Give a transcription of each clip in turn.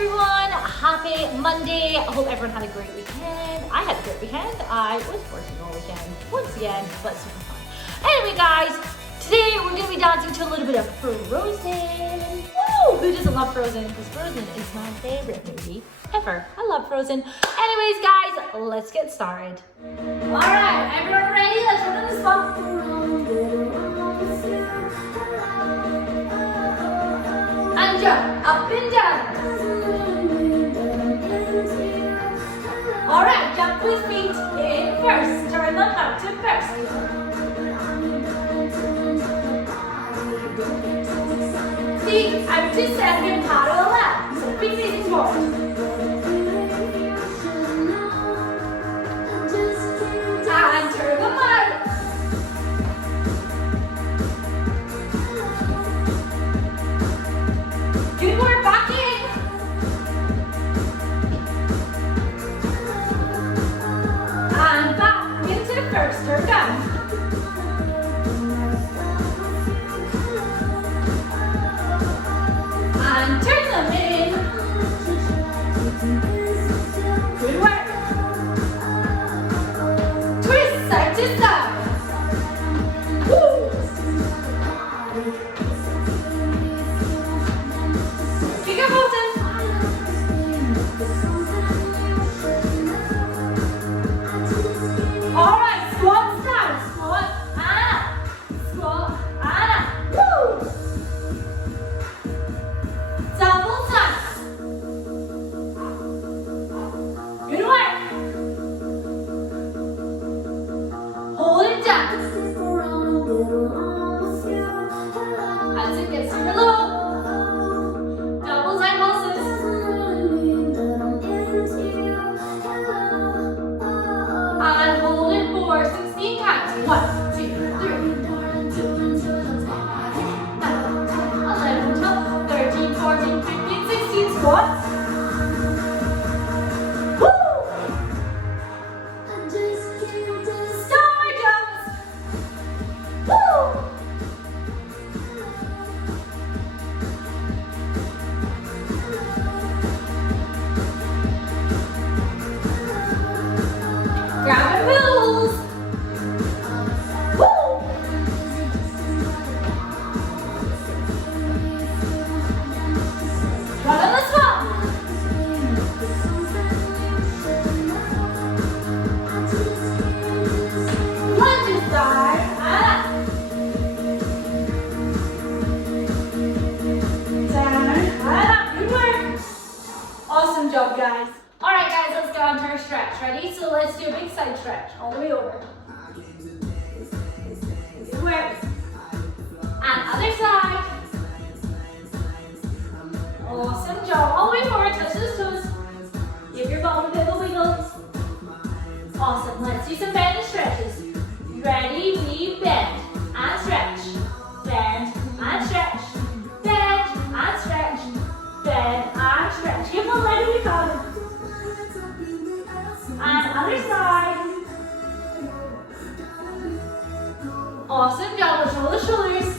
everyone, happy Monday. I hope everyone had a great weekend. I had a great weekend. I was working all weekend once again, but super fun. Anyway guys, today we're going to be dancing to a little bit of Frozen. Woo! Who doesn't love Frozen? Because Frozen is my favorite movie ever. I love Frozen. Anyways guys, let's get started. Alright, everyone ready? Let's run on the spot. And jump, up and down. Alright, jump with feet in first. Turn them up to first. Feet up to second, paddle left. So feet facing forward. And turn them out. Good work, back in. And back into first, turn down. And turn them in. Good work. Twist side to side. Woo. Kick up Wilson. Alright, squat down. Squat and up. Squat and up. Woo. Double touch. Good work. Hold it down. As it gets super low. Double side pulses. And hold it for 16 counts. 1, 2, 3, 11, 12, 13, 14, 15, 16 squats. Woo! Star jumps. Woo! Grab and pulls. Woo! Run on the spot. Lunges start and up. Down and up. Good work. Awesome job, guys. All right, guys, let's go on to our stretch. Ready? So let's do a big side stretch all the way over. Good work. And other side. Awesome job. All the way forward. Touch those toes. Give your bum a bit of a wiggle. Awesome. Let's do some bend and stretches. Ready? We bend and stretch. Bend and stretch. Bend and stretch. Bend and stretch. Give one leg a come. And other side. Awesome job. Let's roll the shoulders.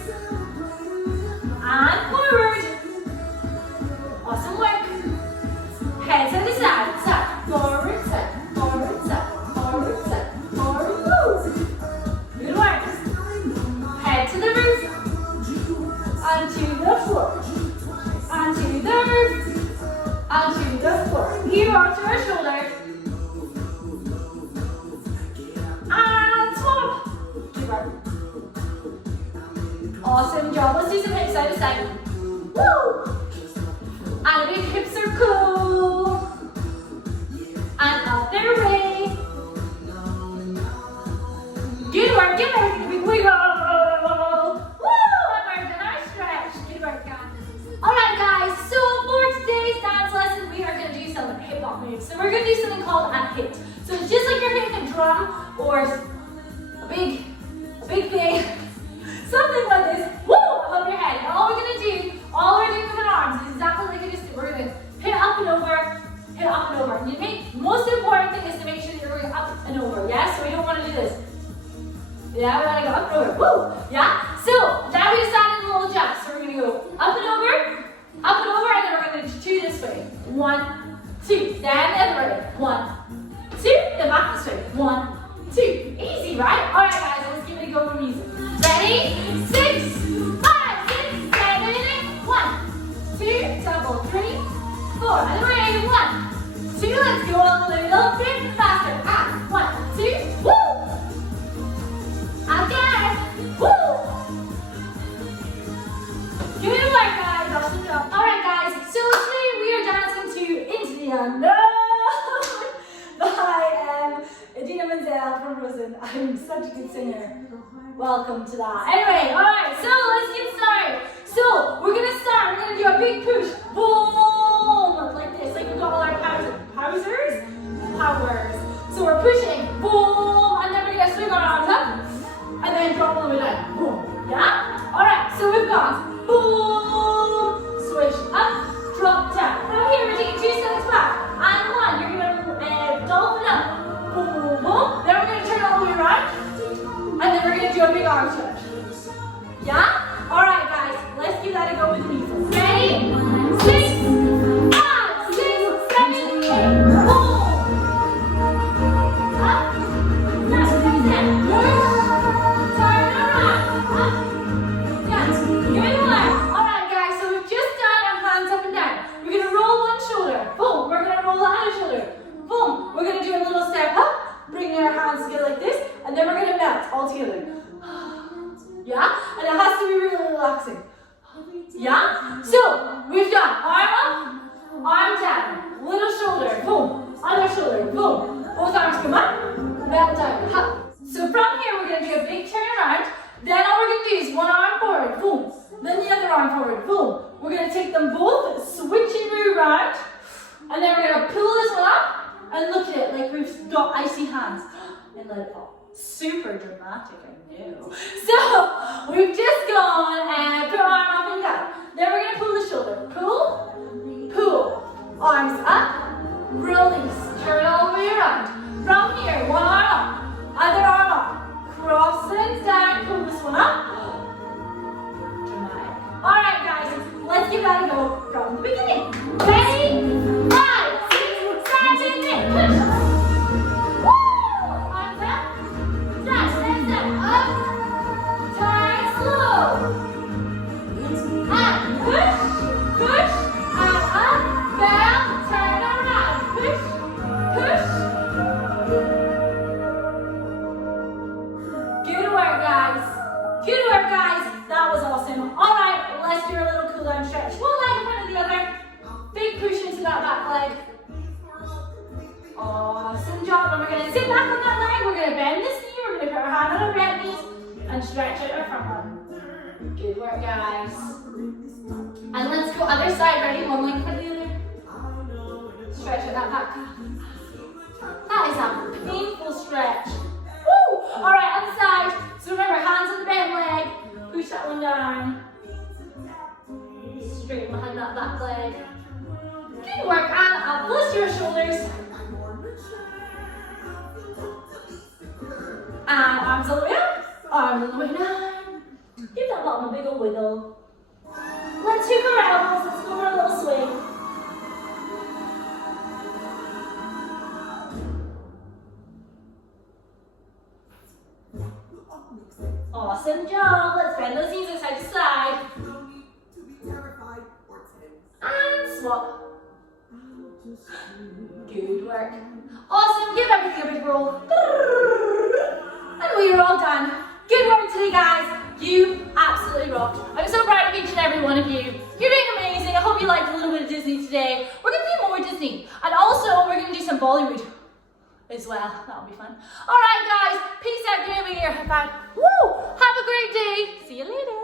And forward. Awesome work. Head to the side, side, forward, side, forward, side, forward, side, forward, move. Good work. Head to the roof. Onto the floor. Onto the roof. Onto the floor. Here onto our shoulder. And swap. Good work. Awesome job. Let's do some hips side to side. Woo! And a big hip circle. And up their way. Good work. Give everything a big wiggle. Woo! And we're done our stretch. Good work, guys. Alright, guys. So for today's dance lesson, we are going to do some hip hop moves. So we're going to do something called a hit. So it's just like you're hitting a drum or a big thing. Something like this. Woo! Above your head. And all we're doing with our arms is exactly like I just did. We're going to hit up and over, hit up and over. And the most important thing is to make sure that you're going up and over. Yeah? So we don't want to do this. Yeah, we want to go up and over. Woo! Yeah? So now we decided a little jump. So we're going to go up and over, and then we're going to do this way. Stand the other way. 1, 2. Then back and straight. 1, 2. Easy, right? Alright guys, let's give it a go with music. Ready? 6, 5, 6, 7, 8. 1, 2, double, 3, 4. And ready? 1, 2. Let's go a little bit faster. 1, 2. Woo! Again. Woo! Good work, guys. Awesome job. Alright guys, so today we are dancing to Into the Unknown by Idina Menzel from Rosen. I'm such a good singer. Welcome to that. Anyway, alright, so let's get started. So we're gonna start, we're gonna do a big push. Boom! Like this, like we've got all our powers. So we're pushing, boom, and then we're gonna swing our arms up, and then drop all the way down. Boom. Yeah? Alright, so we've got boom, swish up, drop down. From here, we're taking 2 steps back. And 1, you're gonna dolphin up. Boom, boom. Then we're gonna turn all the way around. And then we're gonna do a big arm stretch. Yeah? Alright guys, let's give that a go with me. Ready? 6, 5, 6, 7, 8. Boom. Up. Down. Push. Turn around. Up. Good work. Alright guys, so we've just done our hands up and down. We're going to roll one shoulder. Boom. We're going to roll the other shoulder. Boom. We're going to do a little step up, bring our hands together like this, and then we're going to melt all together. Yeah? And it has to be really relaxing. Yeah? So, we've done arm up, arm down, little shoulder, boom, other shoulder, boom. Both arms come up, melt down, up. So from here, we're going to do a big turn around. Then all we're going to do is one arm forward, boom. Then the other arm forward, boom. We're going to take them both, switcheroo around. And then we're going to pull this one up and look at it like we've got icy hands. And let it fall. Super dramatic, I know. So, we've just gone and put our arm up and down. Then we're going to pull the shoulder. Pull, pull. Arms up, release. Turn all the way around. From here, one arm up, other arm up. Cross it down, pull this one up. Dramatic. Alright guys, let's give that a go from the beginning. Ready? 5, 6, 7, 8. Push. Woo! Arms up. Down, step, step. Up. Turn slow. And push. Push. And up. Down. Turn around. Push. Push. Good work, guys. Good work, guys. That was awesome. All right, let's do a little cool down stretch. One leg in front of the other. Big push into that back leg. Awesome job. And we're going to sit back on that leg. We're going to bend this knee. We're going to put our hand on our right knee and stretch out our front one. Good work, guys. And let's go other side. Ready? One leg in front of the other. Stretch out that back calf. That is a painful stretch. Woo! All right, other side. So remember, hands on the bent leg. Push that one down. Straighten behind that back leg. Good work, and up. Lift your shoulders. And arms all the way up. Arms all the way down. Give that bottom a big old wiggle. Let's hook our elbows. Let's go for a little swing. Awesome job. Let's bend those knees side to side. And swap. Good work. Awesome. Give everything a big roll. And we are all done. Good work today, guys. You absolutely rocked. I'm so proud of each and every one of you. You're doing amazing. I hope you liked a little bit of Disney today. We're going to do more Disney. And also, we're going to do some Bollywood as well. That'll be fun. Alright guys, peace out, get over here. High five. Woo! Have a great day. See you later.